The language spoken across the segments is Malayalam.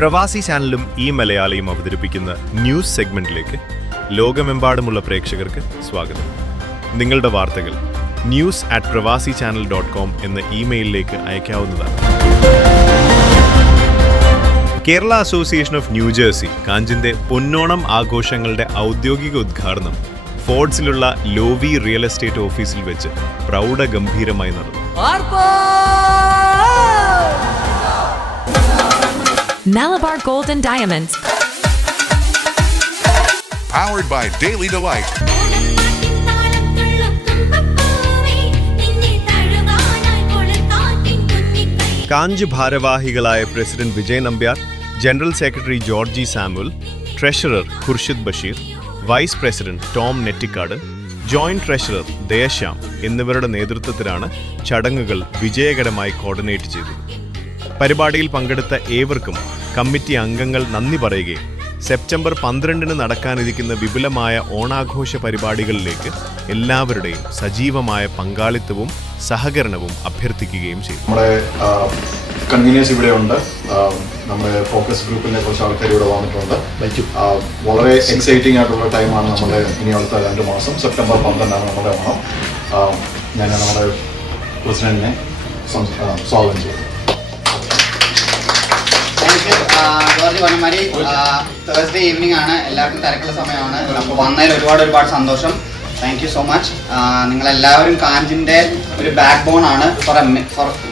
പ്രവാസി ചാനലും ഈ മലയാളിയും അവതരിപ്പിക്കുന്ന ന്യൂസ് സെഗ്മെന്റിലേക്ക് ലോകമെമ്പാടുമുള്ള പ്രേക്ഷകർക്ക് സ്വാഗതം. നിങ്ങളുടെ വാർത്തകൾ news@pravasichannel.com എന്ന ഇമെയിലിലേക്ക് അയക്കാവുന്നതാണ്. കേരള അസോസിയേഷൻ ഓഫ് ന്യൂജേഴ്സി കാഞ്ചിന്റെ പൊന്നോണം ആഘോഷങ്ങളുടെ ഔദ്യോഗിക ഉദ്ഘാടനം ഫോർഡ്സിലുള്ള ലോവി റിയൽ എസ്റ്റേറ്റ് ഓഫീസിൽ വെച്ച് പ്രൗഢഗംഭീരമായി നടന്നു. Malabar Gold and Diamonds. Powered by Daily Delight. KANJ ഭാരവാഹികളായ president Vijay Nambiar, general secretary Georgie Samuel, treasurer Khurshid Basheer, vice president Tom Nettikkad, joint treasurer Dayashyam എന്നിവരുടെ നേതൃത്വത്തിലാണ് ചടങ്ങുകൾ വിജയകരമായി കോർഡിനേറ്റ് ചെയ്തത്. പരിപാടിയിൽ പങ്കെടുത്ത ഏവർക്കും കമ്മിറ്റി അംഗങ്ങൾ നന്ദി പറയുകയും സെപ്റ്റംബർ 12 നടക്കാനിരിക്കുന്ന വിപുലമായ ഓണാഘോഷ പരിപാടികളിലേക്ക് എല്ലാവരുടെയും സജീവമായ പങ്കാളിത്തവും സഹകരണവും അഭ്യർത്ഥിക്കുകയും ചെയ്തു. നമ്മുടെ കൺവീനിയൻസ് ഇവിടെയുണ്ട്. നമ്മുടെ ഫോക്കസ് ഗ്രൂപ്പിൻ്റെ കുറച്ച് ആൾക്കാർ ഇവിടെ വന്നിട്ടുണ്ട്. വളരെ എക്സൈറ്റിംഗ് ആയിട്ടുള്ള ടൈമാണ് നമ്മുടെ ഇനിയുള്ള 2 മാസം. സെപ്റ്റംബർ 12 നമ്മുടെ ഓണം. ഞാൻ നമ്മുടെ പ്രസിഡന്റിനെ സ്വാഗതം ചെയ്തു. ജോർജ് പറഞ്ഞമാതിരി തേഴ്സ്ഡേ ഈവനിങ് ആണ്, എല്ലാവർക്കും തിരക്കുള്ള സമയമാണ്. അപ്പോൾ വന്നതിൽ ഒരുപാട് സന്തോഷം. Thank you so much. നിങ്ങളെല്ലാവരും കാഞ്ചിൻ്റെ ഒരു ബാക്ക് ബോൺ ആണ് ഫോർ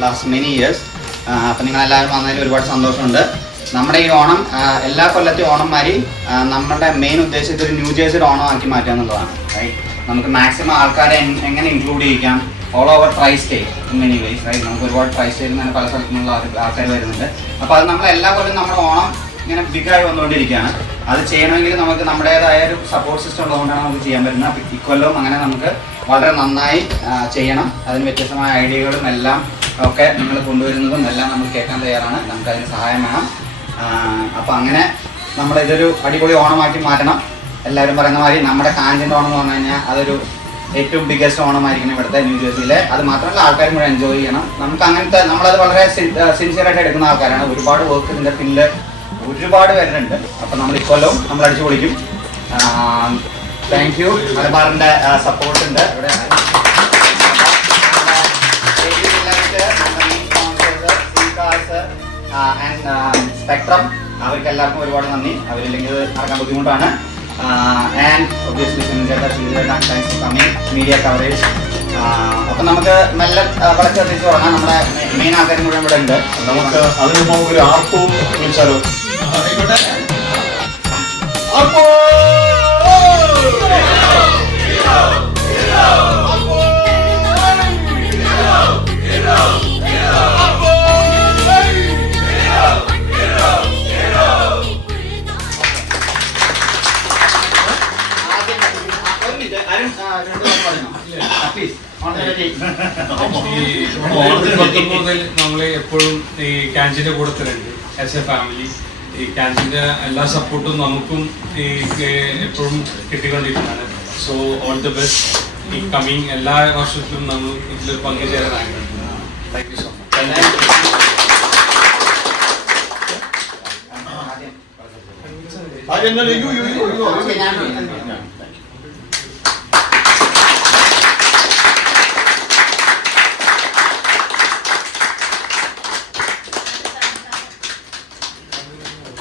ലാസ്റ്റ് മെനി ഇയേഴ്സ്. അപ്പോൾ നിങ്ങളെല്ലാവരും വന്നതിൽ ഒരുപാട് സന്തോഷമുണ്ട്. നമ്മുടെ ഈ ഓണം എല്ലാ കൊല്ലത്തെയും ഓണം മാതിരി നമ്മുടെ മെയിൻ ഉദ്ദേശം ഇതൊരു ന്യൂ ജേഴ്സിയുടെ ഓണമാക്കി മാറ്റുക എന്നുള്ളതാണ്. റൈറ്റ്, നമുക്ക് മാക്സിമം ആൾക്കാരെ എങ്ങനെ ഇൻക്ലൂഡ് ചെയ്യിക്കാം all over try state in many ways. Right, നമുക്ക് ഒരുപാട് ട്രൈ സ്റ്റേറ്റിൽ നിന്ന് പല സ്ഥലത്തു നിന്നുള്ള ആൾക്കാർ വരുന്നുണ്ട്. അപ്പോൾ അത് നമ്മൾ എല്ലാ കൊല്ലം നമ്മുടെ ഓണം ഇങ്ങനെ ബിഗായി വന്നുകൊണ്ടിരിക്കുകയാണ്. അത് ചെയ്യണമെങ്കിൽ നമുക്ക് നമ്മുടേതായ ഒരു സപ്പോർട്ട് സിസ്റ്റം ഉള്ളതുകൊണ്ടാണ് നമുക്ക് ചെയ്യാൻ പറ്റുന്നത്. അപ്പോൾ ഇക്കൊല്ലവും അങ്ങനെ നമുക്ക് വളരെ നന്നായി ചെയ്യണം. അതിന് വ്യത്യസ്തമായ ഐഡിയകളും എല്ലാം ഒക്കെ നിങ്ങൾ കൊണ്ടുവരുന്നതും എല്ലാം നമ്മൾ കേൾക്കാൻ തയ്യാറാണ്. നമുക്കതിന് സഹായം വേണം. അപ്പോൾ അങ്ങനെ നമ്മളിതൊരു അടിപൊളി ഓണമാക്കി മാറ്റണം. എല്ലാവരും പറയുന്ന മാതിരി നമ്മുടെ കാഞ്ചിൻ്റെ ഓണം എന്ന് പറഞ്ഞു കഴിഞ്ഞാൽ അതൊരു ഏറ്റവും ബിഗ്ഗസ്റ്റ് ഓണമായിരിക്കണം ഇവിടുത്തെ ന്യൂ ജേഴ്സിയിലെ. അത് മാത്രമല്ല ആൾക്കാരും കൂടെ എൻജോയ് ചെയ്യണം. നമുക്ക് അങ്ങനത്തെ നമ്മളത് വളരെ സിൻസിയറായിട്ട് എടുക്കുന്ന ആൾക്കാരാണ്. ഒരുപാട് വർക്ക് ഇതിൻ്റെ പിന്നിൽ ഒരുപാട് പേരുണ്ട്. അപ്പം നമ്മൾ ഇക്കൊല്ലവും നമ്മൾ അടിച്ചു പൊളിക്കും. Thank you. മലബാറിൻ്റെ സപ്പോർട്ടുണ്ട് ഇവിടെ. സ്പെക്ട്രം അവർക്ക് എല്ലാവർക്കും ഒരുപാട് നന്ദി. അവരില്ലെങ്കിൽ നടക്കാൻ ബുദ്ധിമുട്ടാണ്. And obviously thanks for coming, media coverage. അപ്പം നമുക്ക് മെല്ലെ വളച്ച് എത്തിച്ച് തുടങ്ങാം. നമ്മുടെ മെയിൻ ആൾക്കാരും കൂടെ ഇവിടെ ഉണ്ട്. നമുക്ക് അതിന് മുമ്പ് ഒരു ആർപ്പവും വിളിച്ചാലോ? ഓണത്തിന് മുതൽ നമ്മൾ എപ്പോഴും ഈ കാഞ്ചിന്റെ കൂടെ തരുന്നുണ്ട്. ആസ് എ ഫാമിലി ഈ കാഞ്ചിന്റെ എല്ലാ സപ്പോർട്ടും നമുക്കും ഈ എപ്പോഴും കിട്ടിക്കൊണ്ടിരിക്കുന്നതാണ്. So all the best. ഈ കമ്മിങ് എല്ലാ വർഷത്തിലും നമ്മൾ ഇതിൽ പങ്കുചേരാൻ ആഗ്രഹിക്കുന്നു. Thank you so much.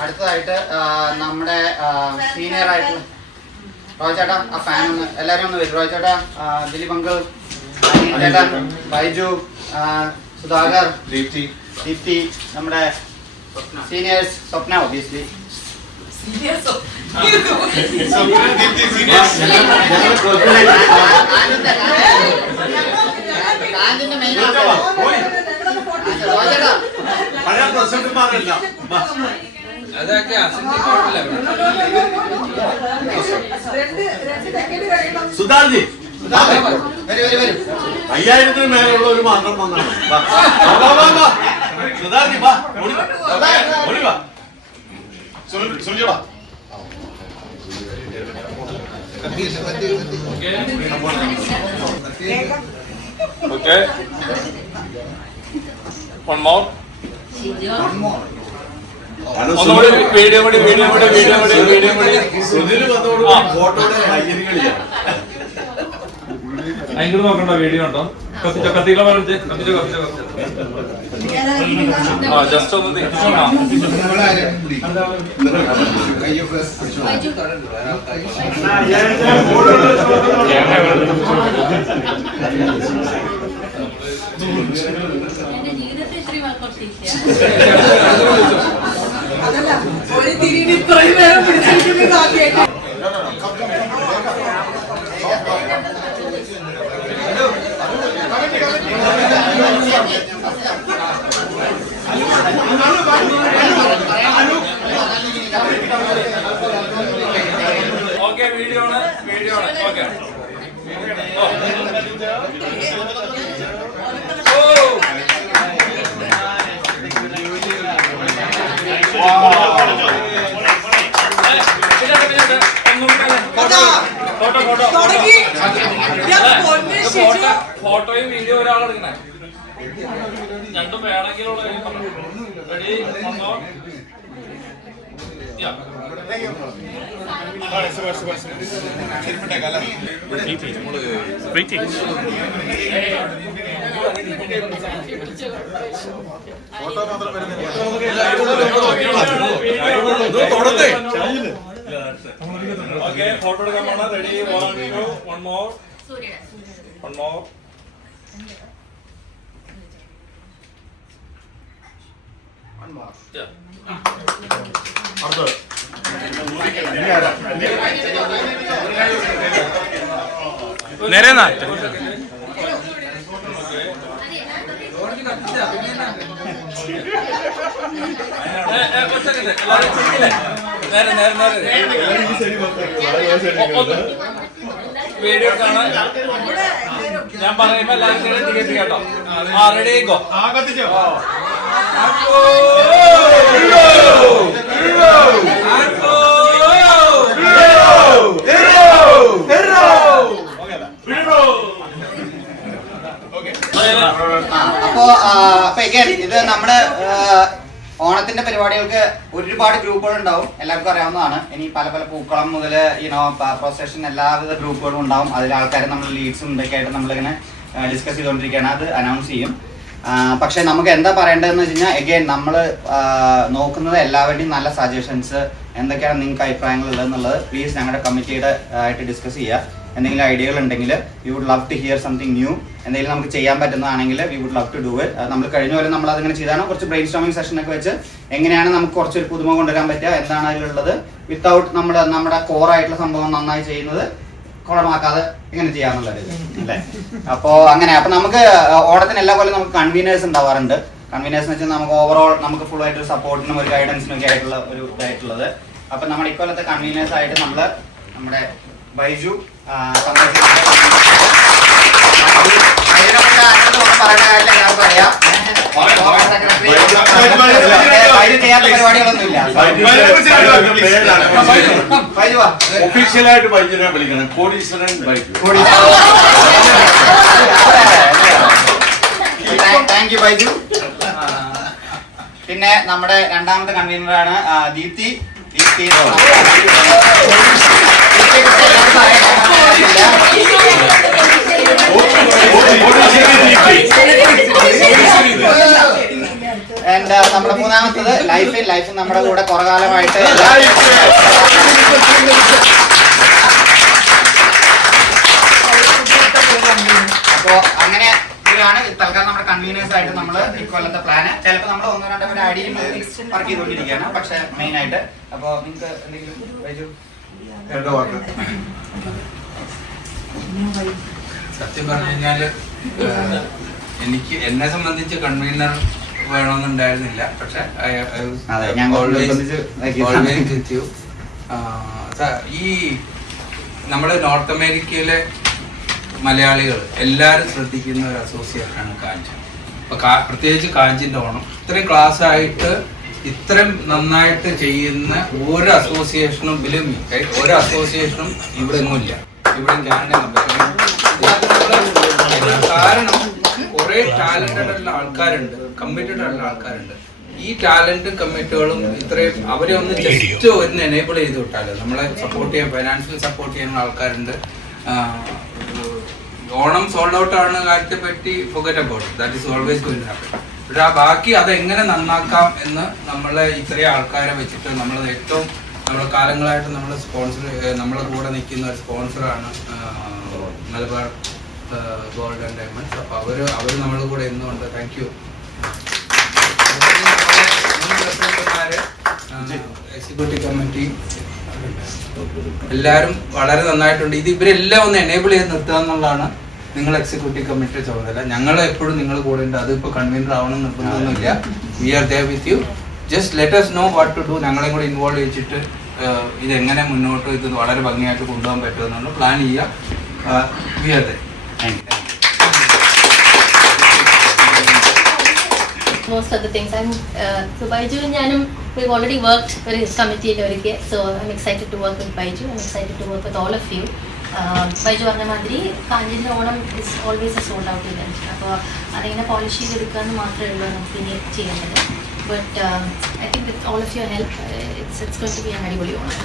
അടുത്തതായിട്ട് നമ്മുടെ സീനിയർ ആയിട്ടുള്ള റോയ് ചേട്ടാ, ആ ഫാൻ ഒന്ന് എല്ലാവരും ഒന്ന് വരും. റോയ് ചേട്ടാ, ദിലീപ് അങ്കിൾ, ചേട്ടാ, ബൈജു, സുധാകർ, ദീപ്തി, നമ്മുടെ സീനിയേഴ്സ്, സ്വപ്ന ഒബിയസ്ലി കാഞ്ചിന്റെ മെയിൻ റോയ് ചേട്ടാ. സുധാർജി വരും. 5000 മേലുള്ള ഒരു മാത്രം വന്നാണ്. സുധാർജി Okay. One more. ഒന്നുകൂടി വീഡിയോ കൂടി അങ്ങോട്ട് നോക്കണ്ട വീഡിയോ ഉണ്ടോ കത്തിക്കോ ജസ്റ്റ് ഒന്ന് എന്റെ ജീവിതത്തെ ഇത്രയും വർക്കൗട്ട് അതല്ല ഒരു തിരിഞ്ഞ് ഇത്രയും നേരം പിടിച്ചിരിക്കുന്നത് ആദ്യമായിട്ട്. ഓക്കെ വീഡിയോ ആണ് ഓക്കെ തുടങ്ങി. ഞാൻ പൊന്നെ ശിശു. ഫോട്ടോയും വീഡിയോ ഒരാളെടുക്കണേ രണ്ടും വേണമെങ്കിലുള്ള റെഡി ഓക്കെ ഫോട്ടോ എടുക്കാൻ പോണ ready 1 2 1 more one more yeah നേരെ വീഡിയോ കാണാൻ ഞാൻ പറയുമ്പോ എല്ലാവരും ടിക്കറ്റ് കേട്ടോ റെഡി ആയിക്കോ അപ്പൊ again ഇത് നമ്മുടെ ഓണത്തിന്റെ പരിപാടികൾക്ക് ഒരുപാട് ഗ്രൂപ്പുകൾ ഉണ്ടാവും, എല്ലാവർക്കും അറിയാവുന്നതാണ്. ഇനി പല പല പൂക്കളം മുതൽ പ്രൊസഷൻ എല്ലാവിധ ഗ്രൂപ്പുകളും ഉണ്ടാവും. അതിൽ ആൾക്കാർ നമ്മൾ ലീഡ്സും ഇതൊക്കെ ആയിട്ട് നമ്മളിങ്ങനെ ഡിസ്കസ് ചെയ്തുകൊണ്ടിരിക്കുകയാണ്. അത് അനൗൺസ് ചെയ്യും. പക്ഷെ നമുക്ക് എന്താ പറയേണ്ടതെന്ന് വെച്ച് കഴിഞ്ഞാൽ എഗെയിൻ നമ്മൾ നോക്കുന്നത് എല്ലാവരുടെയും നല്ല സജഷൻസ്, എന്തൊക്കെയാണ് നിങ്ങൾക്ക് അഭിപ്രായങ്ങൾ ഉള്ളതെന്നുള്ളത് പ്ലീസ് ഞങ്ങളുടെ കമ്മിറ്റിയുടെ ആയിട്ട് ഡിസ്കസ് ചെയ്യുക. എന്തെങ്കിലും ഐഡിയകൾ ഉണ്ടെങ്കിൽ we would love to hear something new. എന്തെങ്കിലും നമുക്ക് ചെയ്യാൻ പറ്റുന്നതാണെങ്കിൽ we would love to do it. നമ്മൾ കഴിഞ്ഞ പോലെ നമ്മൾ അതിങ്ങനെ ചെയ്താണ് കുറച്ച് ബ്രെയിൻ സ്റ്റോമിംഗ് സെഷനൊക്കെ വെച്ച് എങ്ങനെയാണ് നമുക്ക് കുറച്ചൊരു പുതുമ കൊണ്ടുവരാൻ പറ്റുക, എന്താണ് അതിലുള്ളത്, വിത്തൗട്ട് നമ്മുടെ കോറായിട്ടുള്ള സംഭവം നന്നായി ചെയ്യുന്നത് കുളമാക്കാതെ എങ്ങനെ ചെയ്യാന്നുള്ളത് അല്ലേ. അപ്പോൾ അങ്ങനെ അപ്പൊ നമുക്ക് ഓണത്തിന് എല്ലാ കൊല്ലം നമുക്ക് കൺവീനേഴ്സ് ഉണ്ടാവാറുണ്ട്. കൺവീനേഴ്സ് എന്ന് വെച്ചാൽ നമുക്ക് ഓവറോൾ നമുക്ക് ഫുൾ ആയിട്ട് ഒരു സപ്പോർട്ടിനും ഒരു ഗൈഡൻസിനും ഒക്കെ ആയിട്ടുള്ള ഒരു ഇതായിട്ടുള്ളത്. അപ്പൊ നമ്മുടെ ഇക്കൊല്ലത്തെ കൺവീനേഴ്സ് ആയിട്ട് നമ്മൾ നമ്മുടെ ബൈജു ഒഫീഷ്യലായിട്ട് ബൈജുനെ വിളിക്കണം, കോടീശ്വരൻ ബൈജു. Thank you Baiju. പിന്നെ നമ്മുടെ രണ്ടാമത്തെ കൺവീനറാണ് ദീപ്തി. ആൻഡ് നമ്മുടെ മൂന്നാമത്തത് ലൈഫ് നമ്മുടെ കൂടെ കുറെ കാലമായിട്ട് അപ്പോ അങ്ങനെ ഇവരാണ് തൽക്കാലം നമ്മുടെ കൺവീനേഴ്സ് ആയിട്ട് നമ്മൾ ഇക്കൊല്ലത്തെ പ്ലാന്. ചിലപ്പോൾ നമ്മൾ 1-2 പേര് ആഡ് ചെയ്ത് വർക്ക് ചെയ്തുകൊണ്ടിരിക്കുകയാണ്. പക്ഷെ മെയിൻ ആയിട്ട് അപ്പൊ നിങ്ങൾക്ക് എന്തെങ്കിലും ബൈജു? സത്യം പറഞ്ഞു കഴിഞ്ഞാല് എന്നെ സംബന്ധിച്ച് കൺവീനർ വേണമെന്നുണ്ടായിരുന്നില്ല. പക്ഷെ ഈ നമ്മുടെ നോർത്ത് അമേരിക്കയിലെ മലയാളികൾ എല്ലാവരും ശ്രദ്ധിക്കുന്ന ഒരു അസോസിയേഷനാണ് കാഞ്ചൻ. അപ്പൊ പ്രത്യേകിച്ച് കാഞ്ചിന്റെ ഓണം ഇത്രയും ക്ലാസ് ആയിട്ട് ഇത്രയും നന്നായിട്ട് ചെയ്യുന്ന ഒരു അസോസിയേഷനും ഒരു അസോസിയേഷനും ഇവിടെ ഒന്നുമില്ല. ഇവിടെ ഞാൻ ആയിട്ടുള്ള ആൾക്കാരുണ്ട്, കമ്മിറ്റഡ് ആയിട്ടുള്ള ആൾക്കാരുണ്ട്. ഈ ടാലന്റും കമ്മിറ്റുകളും ഇത്രയും അവരെ ഒന്ന് ജസ്റ്റ് ഒന്ന് എനേബിൾ ചെയ്ത് വിട്ടാൽ നമ്മളെ സപ്പോർട്ട് ചെയ്യാൻ, ഫൈനാൻഷ്യൽ സപ്പോർട്ട് ചെയ്യാനുള്ള ആൾക്കാരുണ്ട്. ഓണം സോൾഡ് ഔട്ട് ആവുന്ന കാര്യത്തെ പറ്റി forget about, that is always going to happen. പക്ഷെ ആ ബാക്കി അതെങ്ങനെ നന്നാക്കാം എന്ന് നമ്മളെ ഇത്രയും ആൾക്കാരെ വെച്ചിട്ട് നമ്മൾ ഏറ്റവും നമ്മൾ കാലങ്ങളായിട്ട് നമ്മൾ സ്പോൺസർ, നമ്മളെ കൂടെ നിൽക്കുന്ന ഒരു സ്പോൺസറാണ് മലബാർ ഗോൾഡ് ആൻഡ് ഡയമണ്ട്സ്. അപ്പോൾ അവർ നമ്മുടെ കൂടെ എന്നുണ്ട്. Thank you. എക്സിക്യൂട്ടീവ് കമ്മിറ്റി എല്ലാവരും വളരെ നന്നായിട്ടുണ്ട്. ഇത് ഇവരെല്ലാം ഒന്ന് എനേബിൾ ചെയ്ത് നിർത്തുക എന്നുള്ളതാണ് നിങ്ങൾ എക്സിക്യൂട്ടീവ് കമ്മിറ്റിയുടെ ചുമതല. ഞങ്ങൾ എപ്പോഴും നിങ്ങൾ കൂടെ ഉണ്ട്. അതിപ്പോൾ കൺവീനർ ആവണം നിർബന്ധമൊന്നുമില്ല. We are there with you. Just let us know what to do. ഞങ്ങളെയും കൂടെ ഇൻവോൾവ് ചെയ്യിച്ചിട്ട് ഇതെങ്ങനെ മുന്നോട്ട് ഇത് വളരെ ഭംഗിയായിട്ട് കൊണ്ടുപോകാൻ പറ്റുമെന്നുള്ള പ്ലാൻ ചെയ്യുക. We are there. Thank you. Most of the things. So Baiju and Janam, we've already worked with his committee, so I'm excited to work with Baiju. I'm excited to work with all of you. Baiju പറഞ്ഞ മാതിരി കാഞ്ചിൻ്റെ Onam is always a sold out event. അപ്പോൾ അതിങ്ങനെ പോളിഷ് ചെയ്തെടുക്കാമെന്ന് മാത്രമേ ഉള്ളൂ നമുക്ക് ഇനി ചെയ്യേണ്ടത്. But I think with all of your help, it's going to be an അടിപൊളി ഓണം.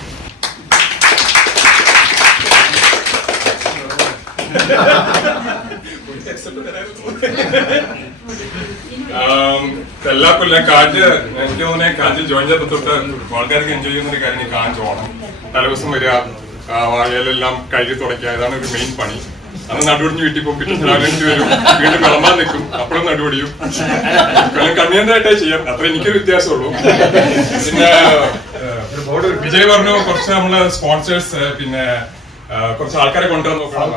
എല്ലാ കൊല്ലം കാഞ്ച്, എനിക്ക് തോന്നുന്നത് കാഞ്ച് ജോയിൻ ചെയ്ത തൊട്ട് ആൾക്കാർക്ക് എൻജോയ് ചെയ്യുന്ന ഒരു കാര്യം കാഞ്ച് ഓണം. തലേദിവസം വരിക, വാഴയിലെല്ലാം കഴുകി തുടയ്ക്കുക, ഇതാണ് ഒരു മെയിൻ പണി. അന്ന് നടുവടിഞ്ഞ് വീട്ടിൽ പോകും. പിന്നെ രാവിലെ വരും, വീണ്ടും വിളമ്പാൻ നിൽക്കും, അപ്പോഴും നടുവടിയും. കൺവീനിയൻ്റായിട്ടേ ചെയ്യാം, അത്ര എനിക്കൊരു വ്യത്യാസമുള്ളൂ. പിന്നെ വിജയ് പറഞ്ഞു കുറച്ച് നമ്മള് സ്പോൺസേഴ്സ്, പിന്നെ കുറച്ച് ആൾക്കാരെ കൊണ്ടുവന്ന് നോക്കണം.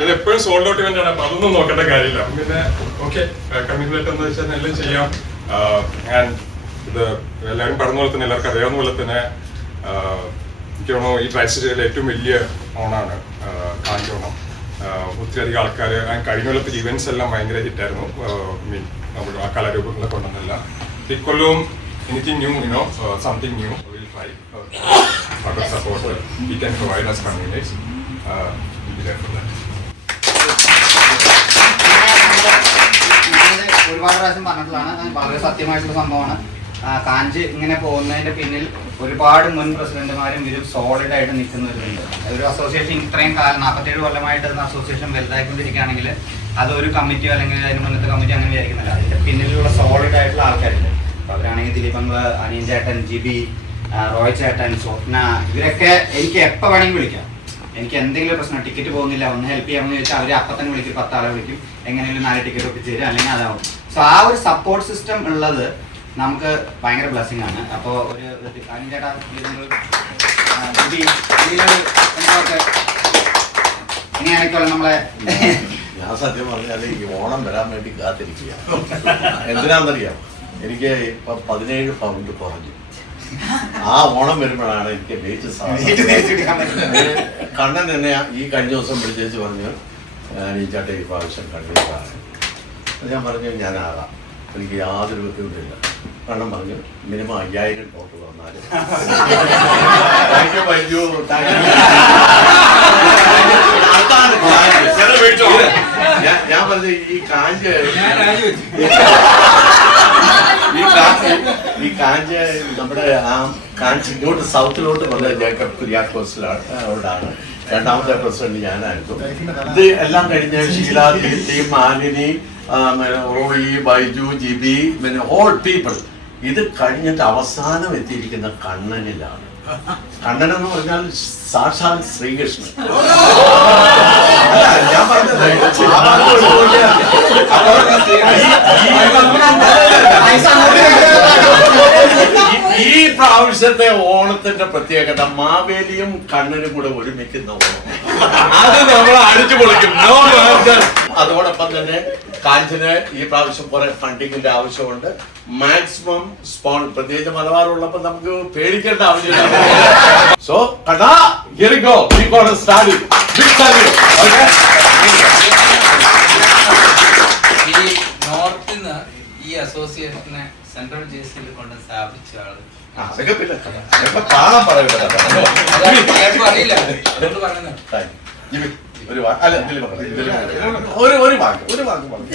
ഇത് എപ്പോഴും സോൾഡ് ഔട്ട് ഇവന്റ് ആണ്, അപ്പൊ അതൊന്നും നോക്കേണ്ട കാര്യമില്ല. പിന്നെ ഓക്കെ, കമ്മിറ്റ്മെന്റ് എന്ന് വെച്ചാൽ എല്ലാം ചെയ്യാം. ഇത് എല്ലാവരും പറഞ്ഞ പോലെ തന്നെ, എല്ലാവർക്കും അറിയാവുന്ന പോലെ തന്നെ എനിക്ക് തോന്നുന്നു ഈ ട്രൈസ്റ്റേറ്റിലെ ഏറ്റവും വലിയ ഓണാണ് കാഞ്ചോണം. ഒത്തിരിയധികം ആൾക്കാർ, കഴിഞ്ഞ കൊല്ലത്തെ ഇവന്റ്സ് എല്ലാം ഭയങ്കര ഹിറ്റായിരുന്നു. മീൻ നമ്മൾ ആ കലാരൂപങ്ങളെ കൊണ്ടുവന്നില്ല. ഇക്കൊല്ലവും anything new, something new will try. Other support he can provide us convenience. We'll be there for that. ഒരുപാട് പ്രാവശ്യം പറഞ്ഞിട്ടുള്ളതാണ്, വളരെ സത്യമായിട്ടുള്ള സംഭവമാണ്. കാഞ്ച് ഇങ്ങനെ പോകുന്നതിന്റെ പിന്നിൽ ഒരുപാട് മുൻ പ്രസിഡന്റുമാരും ഇവരും സോളിഡ് ആയിട്ട് നിൽക്കുന്നവരുണ്ട്. ഒരു അസോസിയേഷൻ ഇത്രയും കാലം 47 കൊല്ലമായിട്ട് അസോസിയേഷൻ വലുതായിക്കൊണ്ടിരിക്കുകയാണെങ്കിൽ അതൊരു കമ്മിറ്റിയോ അല്ലെങ്കിൽ അതിന് മുന്നത്തെ കമ്മിറ്റി അങ്ങനെ വിചാരിക്കുന്നില്ല. അതിന്റെ പിന്നിലുള്ള സോളിഡ് ആയിട്ടുള്ള ആൾക്കാരുണ്ട്. അപ്പോൾ അവരാണെങ്കിൽ ദിലീപ്, അനിയൻ ചേട്ടൻ, ജിബി, റോയ് ചേട്ടൻ, സ്വപ്ന, ഇവരൊക്കെ എനിക്ക് എപ്പോൾ വേണമെങ്കിൽ വിളിക്കാം. എനിക്ക് എന്തെങ്കിലും പ്രശ്നം, ടിക്കറ്റ് പോകുന്നില്ല, ഒന്ന് ഹെൽപ്പ് ചെയ്യാമെന്ന് ചോദിച്ചാൽ അവർ അപ്പം തന്നെ വിളിക്കും, 10 ആളെ വിളിക്കും, എങ്ങനെയെങ്കിലും 4 ടിക്കറ്റ് ഒപ്പിച്ച് തരും, അല്ലെങ്കിൽ അതാവും. സോ ആ ഒരു സപ്പോർട്ട് സിസ്റ്റം ഉള്ളത് നമുക്ക് ഭയങ്കര ബ്ലെസ്സിങ് ആണ്. അപ്പോൾ ഒരു അനിയൻ ചേട്ടാ, ഇനിയാണെങ്കിലോ നമ്മളെ ഞാൻ സത്യം പറഞ്ഞാൽ ഈ ഓണം വരാൻ വേണ്ടി കാത്തിരിക്കുക. എന്തിനാണെന്നറിയാം, എനിക്ക് ഇപ്പം 17 പൗണ്ട് കുറഞ്ഞു. ആ ഓണം വരുമ്പോഴാണ് എനിക്ക് വെയിറ്റ് കണ്ണൻ എന്നെ ഈ കഴിഞ്ഞ ദിവസം വിളിച്ചേച്ച് പറഞ്ഞു, ഈ ചേട്ടൻ ഈ പ്രാവശ്യം കണ്ടിട്ടാണ്. ഞാൻ പറഞ്ഞു ഞാനാകാം, എനിക്ക് യാതൊരു ബുദ്ധിമുട്ടില്ല. കണ്ണൻ പറഞ്ഞു മിനിമം 5000 ടോട്ടൽ വന്നാലും. ഞാൻ പറഞ്ഞു ഈ കാഞ്ച് നമ്മുടെ ആ കാഞ്ച് ഇങ്ങോട്ട് സൗത്തിലോട്ട് വന്ന ജേക്കബ് കുര്യാക്കോസിലാണ് രണ്ടാമത്തെ പ്രസിഡന്റ് ഞാനായിരുന്നു. ഇത് എല്ലാം കഴിഞ്ഞ ഷീല, കീർത്തി, മാലിനി, റോയി, ബൈജു, ജിബി, പിന്നെ ഓൾ പീപ്പിൾ. ഇത് കഴിഞ്ഞിട്ട് അവസാനം എത്തിയിരിക്കുന്ന കണ്ണനിലാണ്. കണ്ണൻ എന്ന് പറഞ്ഞാൽ സാക്ഷാൽ ശ്രീകൃഷ്ണൻ. ഞാൻ പറഞ്ഞത് ഈ പ്രാവശ്യത്തെ ഓണത്തിന്റെ പ്രത്യേകത മാവേലിയും കണ്ണനും കൂടെ ഒരുമിക്കുന്ന ഓണം. അത് നമ്മൾ അടിച്ചു പൊളിക്കും. അതോടൊപ്പം തന്നെ കാഞ്ചിന് ഈ പ്രാവശ്യം കുറെ ഫണ്ടിങ്ങിന്റെ ആവശ്യമുണ്ട്. മാക്സിമം പ്രത്യേകിച്ച് മലബാറുള്ളപ്പോ നമുക്ക് പേടിക്കേണ്ട ആവശ്യമില്ല. സോ കടാ here we go. We got to start it. Big salute. Okay. ഈ നോർത്തിന് ഈ അസോസിയേഷനെ സെൻട്രൽ ജേസിയിൽ കൊണ്ട് സ്ഥാപിച്ച ആള് അതൊക്കെ പിന്നെ കാണാൻ പറയില്ല. അറിയില്ല, അതുകൊണ്ട് പറയുന്നത്. ഒരു അല്ല ഒരു വാക്ക് പറഞ്ഞു.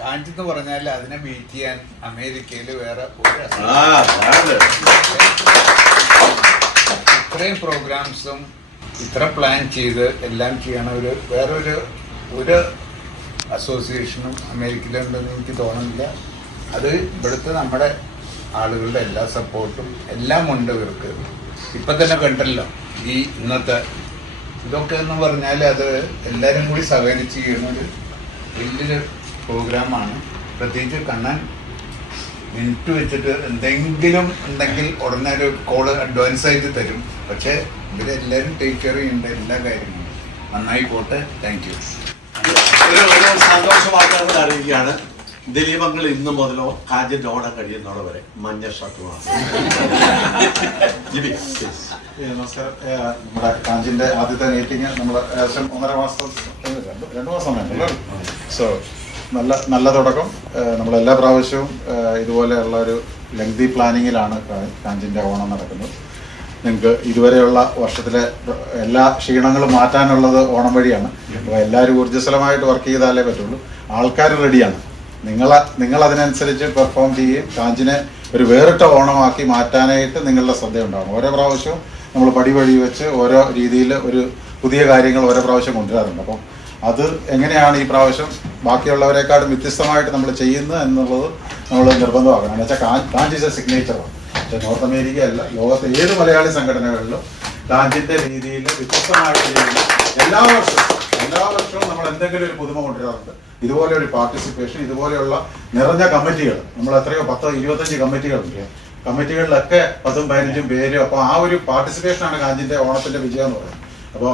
കാഞ്ചി എന്ന് പറഞ്ഞാൽ അതിനെ ബീറ്റ് ചെയ്യാൻ അമേരിക്കയിൽ വേറെ ഇത്രയും പ്രോഗ്രാംസും ഇത്ര പ്ലാൻ ചെയ്ത് എല്ലാം ചെയ്യണ വേറൊരു അസോസിയേഷനും അമേരിക്കയിലുണ്ടെന്ന് എനിക്ക് തോന്നുന്നില്ല. അത് ഇവിടുത്തെ നമ്മുടെ ആളുകളുടെ എല്ലാ സപ്പോർട്ടും എല്ലാം ഉണ്ട് ഇവർക്ക്. ഇപ്പം തന്നെ കണ്ടല്ലോ ഈ ഇന്നത്തെ ഇതൊക്കെ എന്ന് പറഞ്ഞാൽ അത് എല്ലാവരും കൂടി സഹകരിച്ച് ചെയ്യുന്നൊരു വലിയൊരു പ്രോഗ്രാമാണ്. പ്രത്യേകിച്ച് കണ്ണൻ മിനിറ്റ് വെച്ചിട്ട് എന്തെങ്കിലും ഉണ്ടെങ്കിൽ ഉടനെ ഒരു കോള് അഡ്വാൻസ് ആയിട്ട് തരും. പക്ഷേ ഇവരെല്ലാവരും ടേക്ക് കെയർ ചെയ്യേണ്ട എല്ലാ കാര്യങ്ങളും. നന്നായി പോട്ടെ. Thank you. ഒരു സന്തോഷ വാർത്ത അറിയുകയാണ്. ദിലീപങ്ങൾ ഇന്നു മുതലോ കാഞ്ചിന്റെ ഓണം കഴിയുന്നോടെ വരെ മഞ്ഞ ഷർട്ടുമാണ്. നമസ്കാരം. നമ്മുടെ കാഞ്ചിന്റെ ആദ്യത്തെ മീറ്റിംഗ് നമ്മൾ ഏകദേശം 1.5 മാസം 2 മാസം സോ നല്ല തുടക്കം. നമ്മളെല്ലാ പ്രാവശ്യവും ഇതുപോലെയുള്ള ഒരു ലെങ്തി പ്ലാനിങ്ങിലാണ് കാഞ്ചിന്റെ ഓണം നടക്കുന്നത്. നിങ്ങൾക്ക് ഇതുവരെയുള്ള വർഷത്തിലെ എല്ലാ ക്ഷീണങ്ങളും മാറ്റാനുള്ളത് ഓണം വഴിയാണ്. അപ്പോൾ എല്ലാവരും ഊർജ്ജസ്വലമായിട്ട് വർക്ക് ചെയ്താലേ പറ്റുള്ളൂ. ആൾക്കാർ റെഡിയാണ്. നിങ്ങൾ അതിനനുസരിച്ച് പെർഫോം ചെയ്യുകയും കാഞ്ചിനെ ഒരു വേറിട്ട ഓണമാക്കി മാറ്റാനായിട്ട് നിങ്ങളുടെ ശ്രദ്ധയുണ്ടാകും. ഓരോ പ്രാവശ്യവും നമ്മൾ പടി വെച്ച് ഓരോ രീതിയിൽ ഒരു പുതിയ കാര്യങ്ങൾ ഓരോ പ്രാവശ്യം കൊണ്ടുവരാറുണ്ട്. അപ്പം അത് എങ്ങനെയാണ് ഈ പ്രാവശ്യം ബാക്കിയുള്ളവരെക്കാളും വ്യത്യസ്തമായിട്ട് നമ്മൾ ചെയ്യുന്നത് എന്നുള്ളത് നമ്മൾ നിർബന്ധമാക്കണം. എന്ന് വെച്ചാൽ കാഞ്ച് സിഗ്നേച്ചറാണ്. പക്ഷേ നോർത്ത് അമേരിക്ക അല്ല, ലോകത്തെ ഏത് മലയാളി സംഘടനകളിലും കാഞ്ചിൻ്റെ രീതിയിൽ വ്യത്യസ്തമായിട്ട് ചെയ്യുന്ന എല്ലാ വർഷവും നമ്മൾ എന്തെങ്കിലും ഒരു പുതുമ കൊണ്ടുവരാറുണ്ട്. ഇതുപോലെ ഒരു പാർട്ടിസിപ്പേഷൻ, ഇതുപോലെയുള്ള നിറഞ്ഞ കമ്മിറ്റികൾ, നമ്മൾ എത്രയോ 10-25 കമ്മിറ്റികളുണ്ട്. കമ്മിറ്റികളിലൊക്കെ 10-15 പേര്. അപ്പോൾ ആ ഒരു പാർട്ടിസിപ്പേഷനാണ് കാഞ്ചിൻ്റെ ഓണത്തിൻ്റെ വിജയം എന്ന് പറയുന്നത്. അപ്പോൾ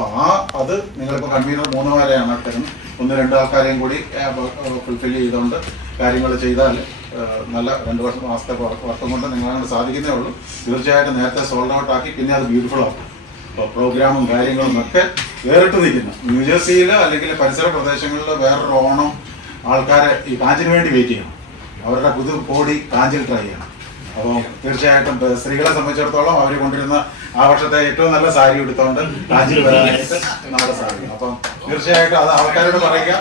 അത് നിങ്ങളിപ്പോൾ കൺവീനർ 3 പേരെയാണ് തരുന്നത്. 1-2 ആൾക്കാരെയും കൂടി ഫുൾഫിൽ ചെയ്തുകൊണ്ട് കാര്യങ്ങൾ ചെയ്താൽ നല്ല 2 മാസത്തെ വർഷം കൊണ്ട് നിങ്ങളങ്ങനെ സാധിക്കുന്നേ ഉള്ളൂ. തീർച്ചയായിട്ടും നേരത്തെ സോൾഡ് ഔട്ട് ആക്കി പിന്നെ അത് ബ്യൂട്ടിഫുൾ ആക്കും. ഇപ്പോൾ പ്രോഗ്രാമും കാര്യങ്ങളും ഒക്കെ വേറിട്ട് നിൽക്കുന്നു. ന്യൂജേഴ്സിയിൽ അല്ലെങ്കിൽ പരിസര പ്രദേശങ്ങളിൽ വേറൊരു ഓണം ആൾക്കാരെ ഈ കാഞ്ചിന് വേണ്ടി വെയിറ്റ് ചെയ്യണം. അവരുടെ ബോഡി കാഞ്ചിൽ ട്രൈ ചെയ്യണം. അപ്പോൾ തീർച്ചയായിട്ടും സ്ത്രീകളെ സംബന്ധിച്ചിടത്തോളം അവർ കൊണ്ടിരുന്ന ആ വർഷത്തെ ഏറ്റവും നല്ല സാരി എടുത്തുകൊണ്ട് കാഞ്ചിൽ വരാനായിട്ട് നമ്മുടെ സാധിക്കും. അപ്പം തീർച്ചയായിട്ടും അത് ആൾക്കാരോട് പറയുക.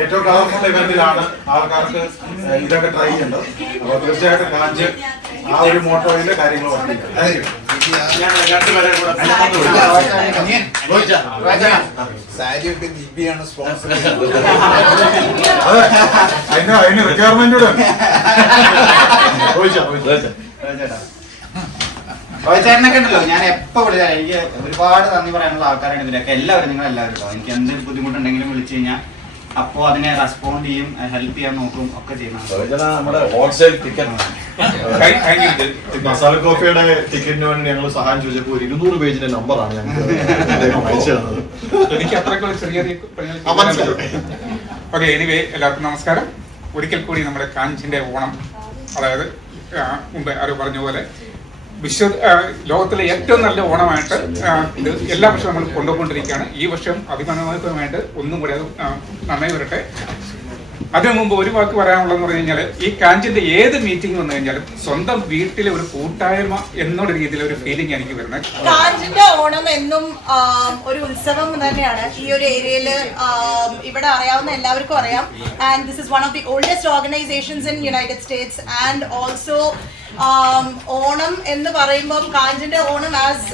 ഏറ്റവും കളർഫുൾ ഇവന്റിലാണ് ആൾക്കാർക്ക് ഇതൊക്കെ ട്രൈ ചെയ്യേണ്ടത്. അപ്പോൾ തീർച്ചയായിട്ടും കാഞ്ച് ആ ഒരു മോട്ടോയിൽ കാര്യങ്ങൾ വർക്ക് ചെയ്യും. സാരിയൊക്കെ ജിബിയാണ് സ്പോൺസർ. അതിന് റിക്വയർമെന്റ് ചേട്ടനൊക്കെ ഉണ്ടല്ലോ, ഞാൻ എപ്പോൾ വിളിച്ചാൽ എനിക്ക് ഒരുപാട് നന്ദി പറയാനുള്ള ആൾക്കാരാണ് ഇതിലൊക്കെ. എല്ലാവരും നിങ്ങളെല്ലാവരും എനിക്ക് എന്ത് ബുദ്ധിമുട്ടുണ്ടെങ്കിലും വിളിച്ചു കഴിഞ്ഞാൽ അപ്പോൾ അതിനെ റെസ്പോണ്ട് ചെയ്യും, ഹെൽപ്പ് ചെയ്യാൻ നോക്കും, ഒക്കെ ചെയ്യുന്നതാണ്. മസാല കോഫിയുടെ ടിക്കറ്റിന് വേണ്ടി ഞങ്ങൾ സഹായം ചോദിച്ചപ്പോൾ 200 പേജിന്റെ നമ്പറാണ് ഞങ്ങൾക്ക് അയച്ചു തന്നത്. എനിക്ക് അത്രയ്ക്കുള്ള ചെറിയ ഓക്കെ. എനിവേ എല്ലാവർക്കും നമസ്കാരം. ഒരിക്കൽ കൂടി നമ്മുടെ കാഞ്ചിന്റെ ഓണം, അതായത് മുമ്പ് ആരോ പറഞ്ഞ പോലെ ലോകത്തിലെ ഏറ്റവും നല്ല ഓണമായിട്ട് ഇത് എല്ലാ വർഷവും നമ്മൾ കൊണ്ടുപോയിക്കൊണ്ടിരിക്കുകയാണ്. ഈ വർഷം അഭിമാനമായിട്ട് ഒന്നും കൂടി അത് നന്നായി വരട്ടെ. അതിനു മുമ്പ് ഒരു വാക്ക് പറയാനുള്ളതെന്ന് പറഞ്ഞു കഴിഞ്ഞാൽ, ഈ കാഞ്ചിന്റെ ഏത് മീറ്റിംഗ് വന്നു കഴിഞ്ഞാലും സ്വന്തം വീട്ടിലെ ഒരു കൂട്ടായ്മ എന്നുള്ള രീതിയിൽ ഒരു ഫീലിംഗ് എനിക്ക് വരുന്നത്. കാഞ്ചിന്റെ ഓണം എന്നും ഒരു ഉത്സവം തന്നെയാണ്. ഈ ഒരു ഏരിയയില് ഇവിടെ അറിയാവുന്ന എല്ലാവർക്കും അറിയാം. And this is one of the oldest organizations in United States. And also Onam എന്ന് പറയുമ്പോൾ കാഞ്ചിന്റെ Onam, as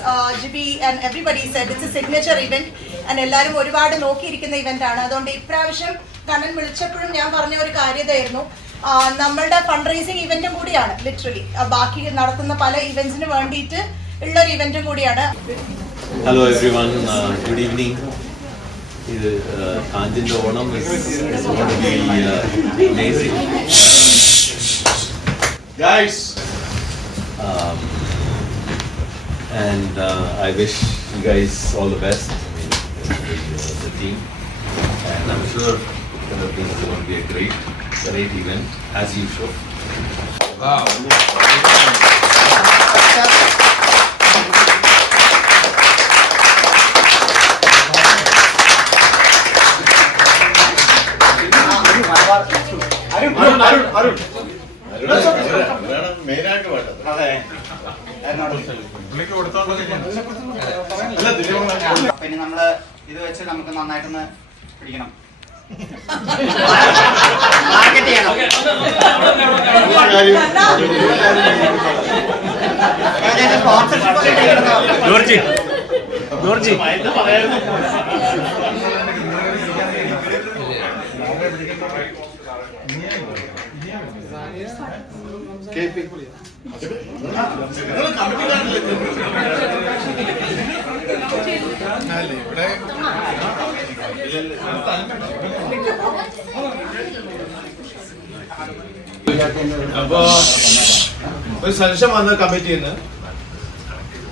Jibi and everybody said, it's a signature event. And എല്ലാവരും ഒരുപാട് നോക്കിയിരിക്കുന്ന ഇവന്റ് ആണ്. അതുകൊണ്ട് ഇപ്രാവശ്യം കണ്ണൻ വിളിച്ചപ്പോഴും ഞാൻ പറഞ്ഞ ഒരു കാര്യതായിരുന്നു, നമ്മളുടെ ഫണ്ട് റേസിംഗ് ഇവന്റും കൂടിയാണ്. ലിറ്ററലി ബാക്കി നടത്തുന്ന പല ഇവന്റ്സിന് വേണ്ടിയിട്ട് ഉള്ളൊരു ഇവന്റും കൂടിയാണ്. Hello everyone, good evening. ഇത് കാഞ്ചിന്റെ Onam guys. and I wish you guys all the best. The team, and I'm sure this is going to be a great event as usual. Wow. മെയിനായിട്ട് വേണ്ടത് പുള്ളിക്ക് കൊടുത്ത അപ്പൊ ഇനി നമ്മള് ഇത് വെച്ച് നമുക്ക് നന്നായിട്ടൊന്ന് പിടിക്കണം, മാർക്കറ്റ് ചെയ്യണം. സ്പോൺസർഷിപ്പ് ഒക്കെ ജോർജി അപ്പോ ഒരു സജഷൻ വന്ന കമ്മിറ്റിയിൽ നിന്ന്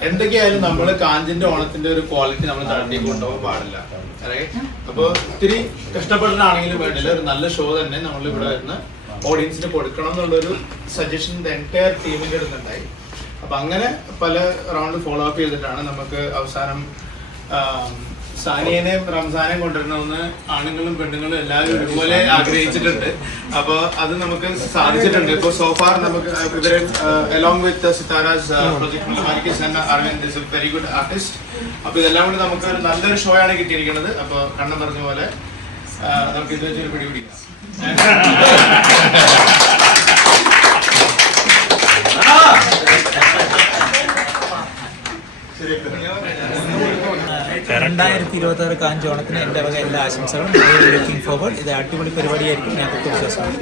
എന്തൊക്കെയായാലും നമ്മൾ കാഞ്ചിന്റെ ഓണത്തിന്റെ ഒരു ക്വാളിറ്റി നമ്മൾ താഴ്ത്തി കൊണ്ടുപോകാൻ പാടില്ല. അപ്പോൾ ഒത്തിരി കഷ്ടപ്പെട്ടിട്ടാണെങ്കിലും വേണ്ടില്ല, ഒരു നല്ല ഷോ തന്നെ നമ്മൾ ഇവിടെ വരുന്ന ഓഡിയൻസിന് കൊടുക്കണം എന്നുള്ളൊരു സജഷൻ എൻറ്റയർ ടീമിൻ്റെ അടുത്തുണ്ടായി. അപ്പം അങ്ങനെ പല റൗണ്ട് ഫോളോ അപ്പ് ചെയ്തിട്ടാണ് നമുക്ക് അവസാനം സാനിയനെയും റംസാനെയും കൊണ്ടുവരണമെന്ന് ആണുങ്ങളും പെണ്ണുങ്ങളും എല്ലാവരും ഒരുപോലെ ആഗ്രഹിച്ചിട്ടുണ്ട്. അപ്പോൾ അത് നമുക്ക് സാധിച്ചിട്ടുണ്ട്. ഇപ്പോൾ സോഫാർ നമുക്ക് ഇവരെ along with Sithara's project Malikas and Aravind is a very good artist. അപ്പോൾ ഇതെല്ലാം കൂടി നമുക്ക് ഒരു നല്ലൊരു ഷോ ആണ് കിട്ടിയിരിക്കുന്നത്. അപ്പോൾ കണ്ണം പറഞ്ഞ പോലെ നമുക്ക് ഇത് വെച്ചൊരു പിടിപിടിക്കാം. രണ്ടായിരത്തി 26 കാഞ്ചി ഓണത്തിന് എൻ്റെ വക എല്ലാ ആശംസകളും. Looking forward. ഇത് അടിപൊളി പരിപാടിയായിരിക്കും, ഞാൻ വിശ്വാസമാണ്.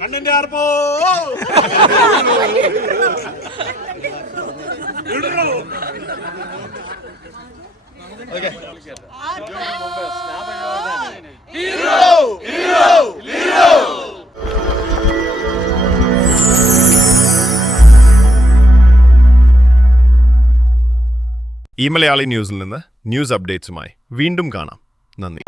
കണ്ണന്റെ ആർപ്പോ ഈ മലയാളി ന്യൂസിൽ നിന്ന് ന്യൂസ് അപ്ഡേറ്റ്സുമായി വീണ്ടും കാണാം. നന്ദി.